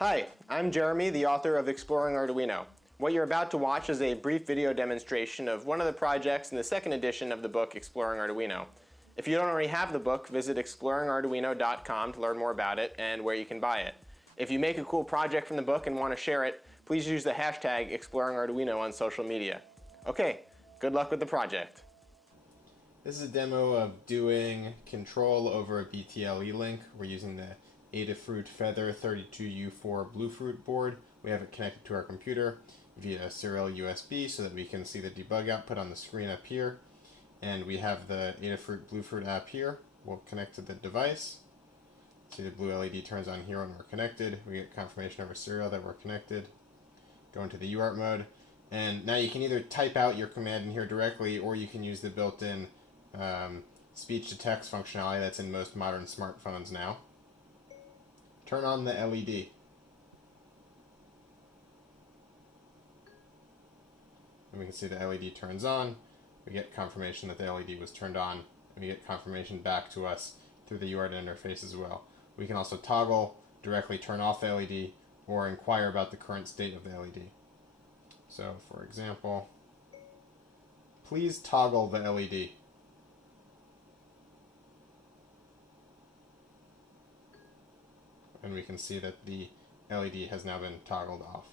Hi, I'm Jeremy, the author of Exploring Arduino. What you're about to watch is a brief video demonstration of one of the projects in the second edition of the book Exploring Arduino. If you don't already have the book, visit exploringarduino.com to learn more about it and where you can buy it. If you make a cool project from the book and want to share it, please use the hashtag ExploringArduino on social media. Okay, good luck with the project. This is a demo of doing control over a BTLE link. We're using the Adafruit Feather 32U4 Bluefruit board. We have it connected to our computer via serial USB so that we can see the debug output on the screen up here. And we have the Adafruit Bluefruit app here. We'll connect to the device. See the blue LED turns on here when we're connected. We get confirmation over serial that we're connected. Go into the UART mode. And now you can either type out your command in here directly, or you can use the built-in speech-to-text functionality that's in most modern smartphones now. Turn on the LED. And we can see the LED turns on. We get confirmation that the LED was turned on, and we get confirmation back to us through the UART interface as well. We can also toggle, directly turn off the LED, or inquire about the current state of the LED. So, for example, please toggle the LED. And we can see that the LED has now been toggled off.